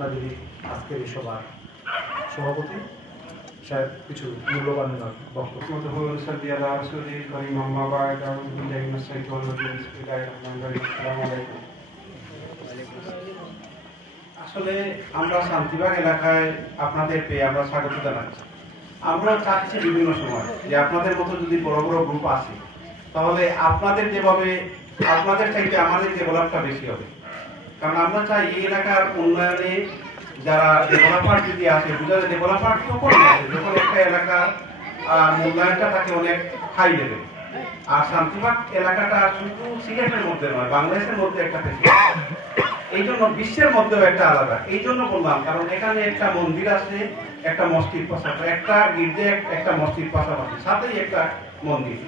আপনাদের আজকের এই সভার সভাপতি সাহেব কিছু মূল্যবান বক্তব্য। আসলে আমরা শান্তিবাগ এলাকায় আপনাদের পেয়ে আমরা স্বাগত জানাচ্ছি। আমরা চাচ্ছি বিভিন্ন সময় যে আপনাদের মতো যদি বড় বড় গ্রুপ আসে তাহলে আপনাদের যেভাবে আপনাদের চাইতে আমাদের ডেভেলপটা বেশি হবে। কারণ আমরা চাই এই এলাকার উন্নয়নে যারা ডেভেলপার যদি আসে বুঝালে ডেভেলপার তখন আসে যখন একটা এলাকার মূল্যায়নটা থাকে অনেক হাই লেভেল। আর শান্তিবাগ এলাকাটা শুধু সিলেটের মধ্যে নয়, বাংলাদেশের মধ্যে একটা ফেসিলিটি, এই জন্য বিশ্বের মধ্যেও একটা আলাদা। এই জন্য বললাম কারণ এখানে একটা মন্দির আছে, একটা মসজিদ পাশাপাশি, একটা গির্জা, একটা মসজিদ পাশাপাশি, সাথেই একটা মন্দির।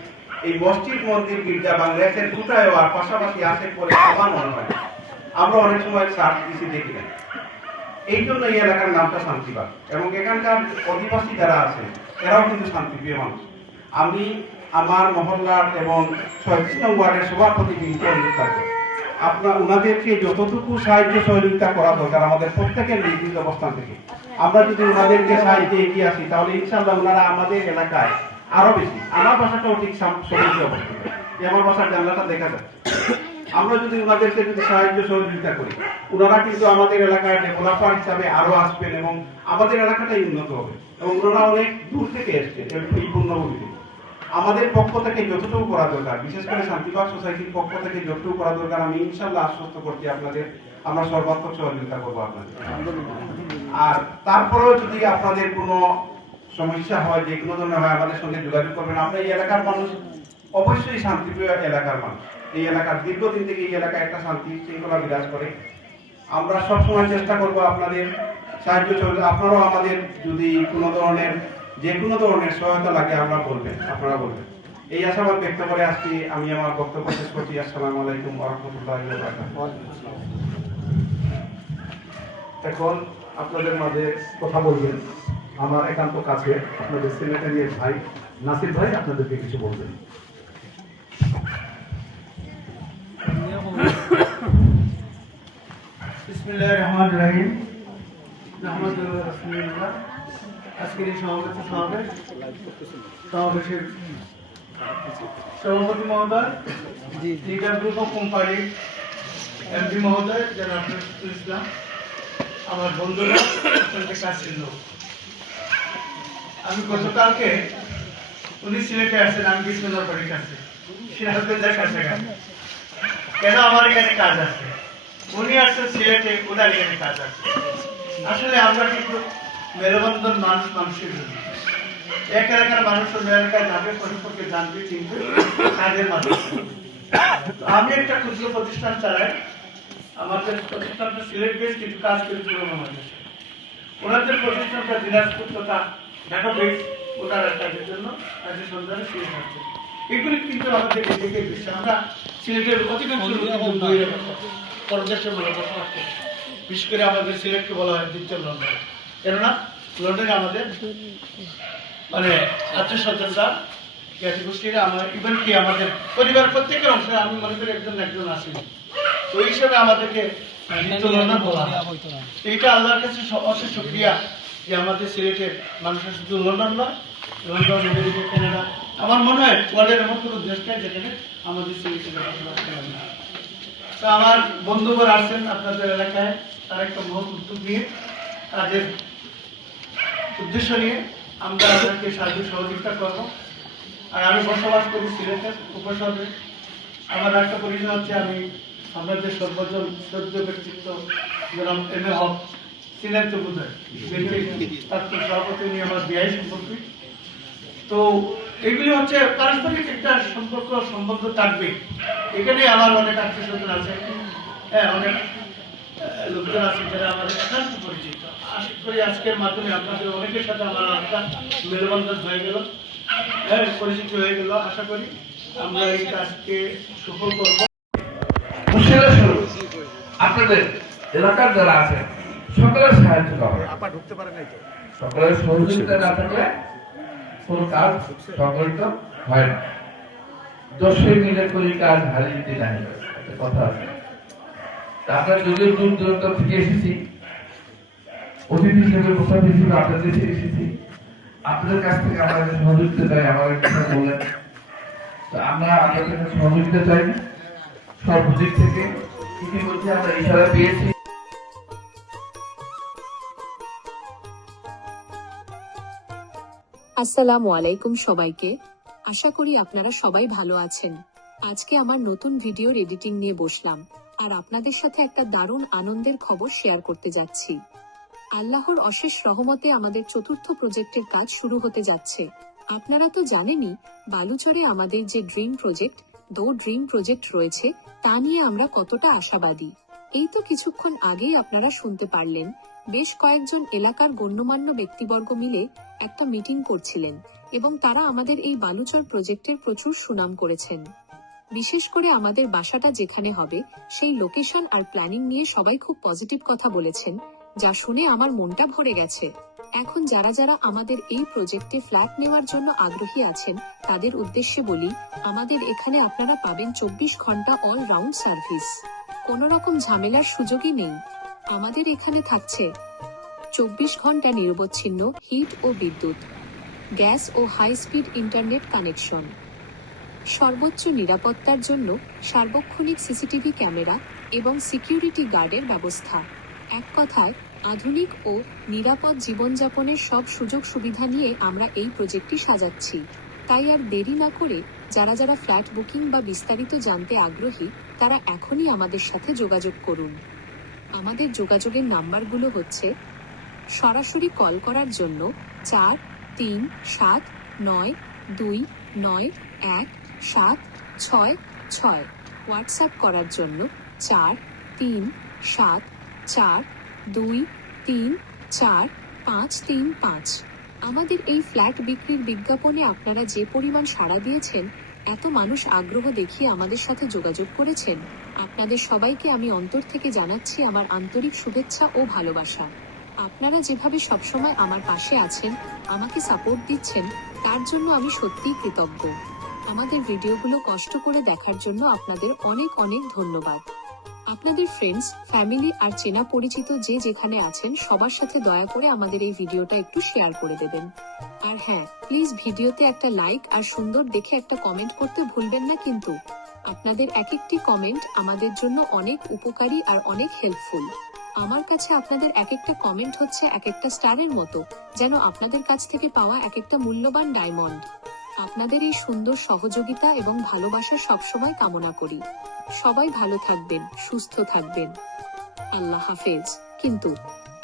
এই মসজিদ মন্দির গির্জা বাংলাদেশের দুটায়ও আর পাশাপাশি আসে পরে আমার মনে হয় আমরা অনেক সময় সার্চ দিছি দেখি না। এই জন্য এই এলাকার নামটা শান্তিবাগ এবং এখানকার অধিবাসী যারা আছে এরাও কিন্তু শান্তিপ্রিয় মানুষ। আমি আমার মহল্লার এবং 36 নং ওয়ার্ডের সভাপতি কিন্তু অনুরোধ থাকবো আপনার ওনাদেরকে যতটুকু সাহায্য সহযোগিতা করা দরকার আমাদের প্রত্যেকের নিজ অবস্থান থেকে আমরা যদি ওনাদেরকে সাহায্যে এগিয়ে আসি তাহলে ইনশাআল্লাহ ওনারা আমাদের এলাকায় আরো বেশি, আমার বাসাটাও ঠিক সমস্যা অবস্থিত, আমার বাসার জানলাটা দেখা যাচ্ছে। আমরা যদি ওনাদেরকে যদি সাহায্য সহযোগিতা করি ওনারা কিন্তু আমাদের এলাকায় ডেভেলপার হিসাবে আরো আসবেন এবং আমাদের এলাকাটাই উন্নত হবে। এবং ওনারা অনেক দূর থেকে এসছেন এই পূর্ণভূমিতে। আমাদের পক্ষ থেকে যতটুকু করা দরকার, বিশেষ করে শান্তিবাগ সোসাইটির পক্ষ থেকে যতটুকু করা দরকার আমি ইনশাআল্লাহ আশ্বস্ত করছি আপনাদের আমরা সর্বাত্মক সহযোগিতা করবো আপনাদের। আর তারপরেও যদি আপনাদের কোনো সমস্যা হয়, যে কোনো ধরনের হয় আমাদের সঙ্গে যোগাযোগ করবেন। আমরা এই এলাকার মানুষ অবশ্যই শান্তিপ্রিয় এলাকার মানুষ। এই এলাকার দীর্ঘদিন থেকে এই এলাকায় একটা শান্তি শৃঙ্খলা বিরাজ করে। আমরা সবসময় চেষ্টা করব আপনাদের সাহায্য সহযোগিতা। আপনারাও আমাদের যদি কোনো ধরনের যে কোনো ধরনের সহায়তা লাগে আপনারা বলবেন। এই আশাবাদ ব্যক্ত করে আজকে আমি আমার বক্তব্য শেষ করছি। আসসালামু আলাইকুম ওয়া রাহমাতুল্লাহি ওয়া বারাকাতুহু। এখন আপনাদের মাঝে কথা বলবেন আমার একান্ত কাছে আপনাদের সেক্রেটারিয়ের ভাই নাসির ভাই, আপনাদেরকে কিছু বলবেন। বিসমিল্লাহির রহমানির রহিম। আহমদুর রাসূলুল্লাহ। আজকের এই সমাবেশের সভাপতি মহোদয়, লিডার গ্রুপ অফ কোম্পানির এমডি মহোদয় যারা ইসলাম, আমার বন্ধুরা, আপনাদের কাছের লোক। আমি গতকালকে উনি সিলেটে আসছেন, আমি বিশ্বনাথ বাড়ির কাছে সিরাজগঞ্জের কাছাকাছি। কেন আমার এখানে কাজ আছে, উনি আসছেন সিলেটে, ওনার এখানে কাজ আছে। আসলে আমরা কিন্তু মেলবন্ধন মানুষের জন্য এক এলাকার মানুষ অন্য এলাকায় যাবে, পরস্পরকে জানবে, চিনবে, কাজের মাধ্যমে। আমি একটা ক্ষুদ্র প্রতিষ্ঠান চালাই, আমাদের প্রতিষ্ঠানটা সিলেট বেস কিন্তু কাজ করে পুরো বাংলাদেশে। ওনাদের প্রতিষ্ঠানটা দিনাজপুর তথা ঢাকা বেস, ওনারা কাজের জন্য কাজের সন্ধানে সিলেট আসছে। এগুলি কিন্তু আমাদের এদিকে বিষয়। আমরা সিলেটের অধিকাংশ পরদেশে বলে বসবাস করি। বিশেষ করে আমাদের সিলেটকে বলা হয় দ্বিতীয় লন্ডন, কেননা লন্ডনে আমাদের মানে আত্মীয় স্বজনরা জ্ঞাতি গোষ্ঠীরা আমার ইভেন কি আমাদের পরিবারের প্রত্যেকের অংশে আমি মনে করি একজন আসেনি। তো এই হিসাবে আমাদেরকে দ্বিতীয় লন্ডন বলা হয়। এইটা আল্লাহর কাছে অশেষ শুকরিয়া যে আমাদের সিলেটের মানুষের শুধু লন্ডন নয়, লন্ডন, আমেরিকা, কানাডা, আমার মনে হয় ওয়ার্ল্ডের এমন কোনো দেশ নাই যেখানে আমাদের সিলেটের বসবাস করেন না। তো আমার বন্ধুবর আসছেন আপনাদের এলাকায়, তার একটা মহৎ উদ্যোগ নিয়ে, কাজের উদ্দেশ্য নিয়ে আমরা আপনাকে সাহায্য সহযোগিতা করব। আর আমি বসবাস করি সিলেটের উপশহরে। আমার একটা পরিচয় হচ্ছে আমি আপনাদের সর্বজন শ্রদ্ধেয় ব্যক্তিত্ব জনাব এম এ হক সিলেট বোধহয় তার সভাপতি নিয়ে আমার বিআই সম্পর্কে। তো এগুলি হচ্ছে পারস্পরিক একটা সম্বন্ধ থাকবে। এখানে আমার অনেক আত্মীয় স্বজন আছে, হ্যাঁ, অনেক লোকজন আছে যারা আমাদের একান্ত পরিচিত। আশা করি আজকের মাধ্যমে আপনাদের অনেকের সাথে আমার একটা মেলবন্ধন হয়ে গেল, হ্যাঁ, পরিচিত হয়ে গেল। আশা করি আমরা এই কাজকে সফল করবো। আপনাদের এলাকার যারা আছে সকলের সাহায্য হবে, সকলের সহযোগিতা না থাকলে কোন কাজ সংগঠিত হয় না। 10 মিলে করি কাজ হারিয়ে নাই, একটা কথা আছে। আপনারা যদিও দূর দূরান্ত থেকে এসেছি, অতিথি হিসেবে মুসাফির হিসেবে আপনাদের দেশে এসেছি। আপনাদের কাছ থেকে আমরা যে সহযোগিতা চাই, আমার কথা বললেন, তো আমরা আপনাদের কাছে সহযোগিতা চাই সর্বদিক থেকে। ইতিমধ্যে আমরা ইশারা পেয়েছি। আসসালামু আলাইকুম সবাইকে। আশা করি আপনারা সবাই ভালো আছেন। আজকে আমার নতুন ভিডিওর এডিটিং নিয়ে বসলাম আর আপনাদের সাথে একটা দারুণ আনন্দের খবর শেয়ার করতে যাচ্ছি। আল্লাহর অশেষ রহমতে আমাদের চতুর্থ প্রজেক্টের কাজ শুরু হতে যাচ্ছে। আপনারা তো জানেনই বালুচরে আমাদের যে ড্রিম প্রজেক্ট রয়েছে তা নিয়ে আমরা কতটা আশাবাদী। এই তো কিছুক্ষণ আগেই আপনারা শুনতে পারলেন বেশ কয়েকজন এলাকার গণ্যমান্য ব্যক্তিবর্গ মিলে একটা মিটিং করছিলেন এবং তারা আমাদের এই বালুচর প্রজেক্টের প্রচুর সুনাম করেছেন। বিশেষ করে আমাদের বাসাটা যেখানে হবে সেই লোকেশন আর প্ল্যানিং নিয়ে সবাই খুব পজিটিভ কথা বলেছেন, যা শুনে আমার মনটা ভরে গেছে। এখন যারা যারা আমাদের এই প্রজেক্টে ফ্ল্যাট নেওয়ার জন্য আগ্রহী আছেন তাদের উদ্দেশ্যে বলি, আমাদের এখানে আপনারা পাবেন 24 ঘন্টা অল রাউন্ড সার্ভিস। কোনো রকম ঝামেলার সুযোগই নেই। আমাদের এখানে থাকছে 24 ঘন্টা নিরবচ্ছিন্ন হিট ও বিদ্যুৎ, গ্যাস ও হাই স্পিড ইন্টারনেট কানেকশন, সর্বোচ্চ নিরাপত্তার জন্য সার্বক্ষণিক সিসিটিভি ক্যামেরা এবং সিকিউরিটি গার্ডের ব্যবস্থা। এক কথায় আধুনিক ও নিরাপদ জীবনযাপনের সব সুযোগ সুবিধা নিয়ে আমরা এই প্রজেক্টটি সাজাচ্ছি। তাই আর দেরি না করে যারা যারা ফ্ল্যাট বুকিং বা বিস্তারিত জানতে আগ্রহী তারা এখনই আমাদের সাথে যোগাযোগ করুন। আমাদের যোগাযোগের নাম্বারগুলো হচ্ছে: সরাসরি কল করার জন্য 4379291766, হোয়াটসঅ্যাপ করার জন্য 4374234535। আমাদের এই ফ্ল্যাট বিক্রির বিজ্ঞাপনে আপনারা যে পরিমাণ সাড়া দিয়েছেন, এত মানুষ আগ্রহ দেখিয়ে আমাদের সাথে যোগাযোগ করেছেন, আপনাদের সবাইকে আমি অন্তর থেকে জানাচ্ছি আমার আন্তরিক শুভেচ্ছা ও ভালোবাসা। আপনারা যেভাবে সবসময় আমার পাশে আছেন, আমাকে সাপোর্ট দিচ্ছেন, তার জন্য আমি সত্যিই কৃতজ্ঞ। আমাদের ভিডিওগুলো কষ্ট করে দেখার জন্য আপনাদের অনেক অনেক ধন্যবাদ। আপনাদের ফ্রেন্ডস, ফ্যামিলি আর চেনা পরিচিত যে যেখানে আছেন সবার সাথে দয়া করে আমাদের এই ভিডিওটা একটু শেয়ার করে দেবেন। আর হ্যাঁ, প্লিজ ভিডিওতে একটা লাইক আর সুন্দর দেখে একটা কমেন্ট করতে ভুলবেন না কিন্তু। আপনাদের এক একটি কমেন্ট আমাদের জন্য অনেক উপকারী আর অনেক হেল্পফুল। আমার কাছে আপনাদের এক একটা কমেন্ট হচ্ছে এক একটা স্টারের মতো, যেন আপনাদের কাছ থেকে পাওয়া এক একটা মূল্যবান ডায়মন্ড। আপনাদের এই সুন্দর সহযোগিতা এবং ভালোবাসা সবসময় কামনা করি। সবাই ভালো থাকবেন, সুস্থ থাকবেন। আল্লাহ হাফেজ। কিন্তু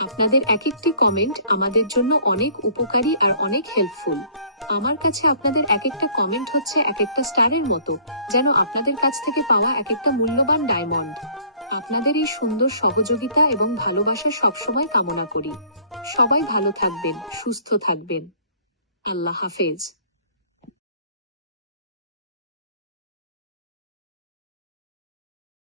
আপনাদের এক একটি কমেন্ট আমাদের জন্য অনেক উপকারী আর অনেক হেল্পফুল। আমার কাছে আপনাদের এক একটা কমেন্ট হচ্ছে এক একটা স্টারের মতো, যেন আপনাদের কাছ থেকে পাওয়া এক একটা মূল্যবান ডায়মন্ড। আপনাদের এই সুন্দর সহযোগিতা এবং ভালোবাসা সবসময় কামনা করি। সবাই ভালো থাকবেন, সুস্থ থাকবেন। আল্লাহ হাফেজ।